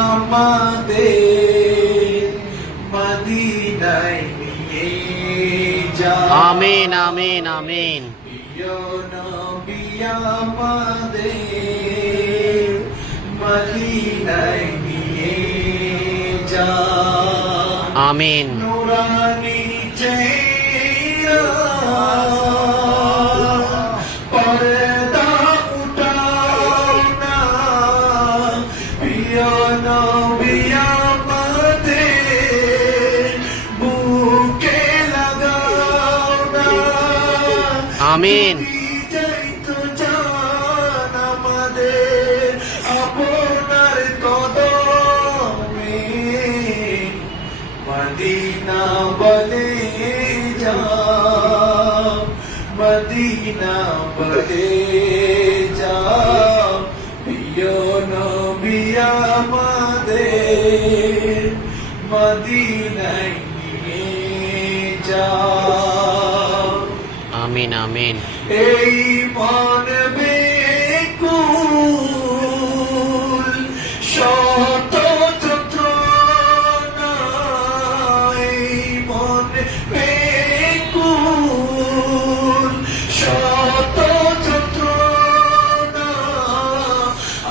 আমাদের মদিনায় নিয়ে যাও। আমিন আমিন আমিন। প্রিয় নবী আমাদের মদিনায় নিয়ে যাও। আমিন। নুরানি চেহারা পর্দা উঠাও না, প্রিয় নবী আমাদের বুকে লাগাও না। আমিন। যাইতো জান আমাদের আপনার কদমে, মদিনা বলে যাও, মদিনা বলে যাও। প্রিয় নবী আমাদের মদিনায় নিয়ে যাও। আমিন আমিন। এই মন বেকুল শত যন্ত্রণা, এই মন বেকুল শত যন্ত্রণা,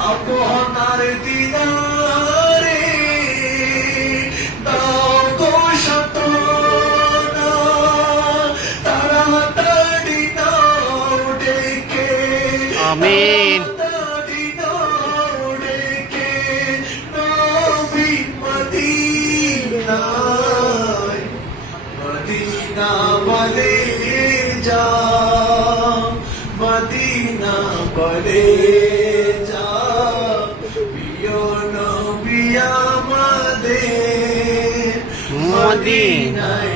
আপনার দিদারে দাও গো সান্ত্বনা। তাড়াতাড়ি দাও ডেকে, আমিন। তাড়াতাড়ি দাও ডেকে, নবী মদিনায়, মদিনা বলে যাও, মদিনা বলে যাও। প্রিয় নবী আমাদের মদিনায়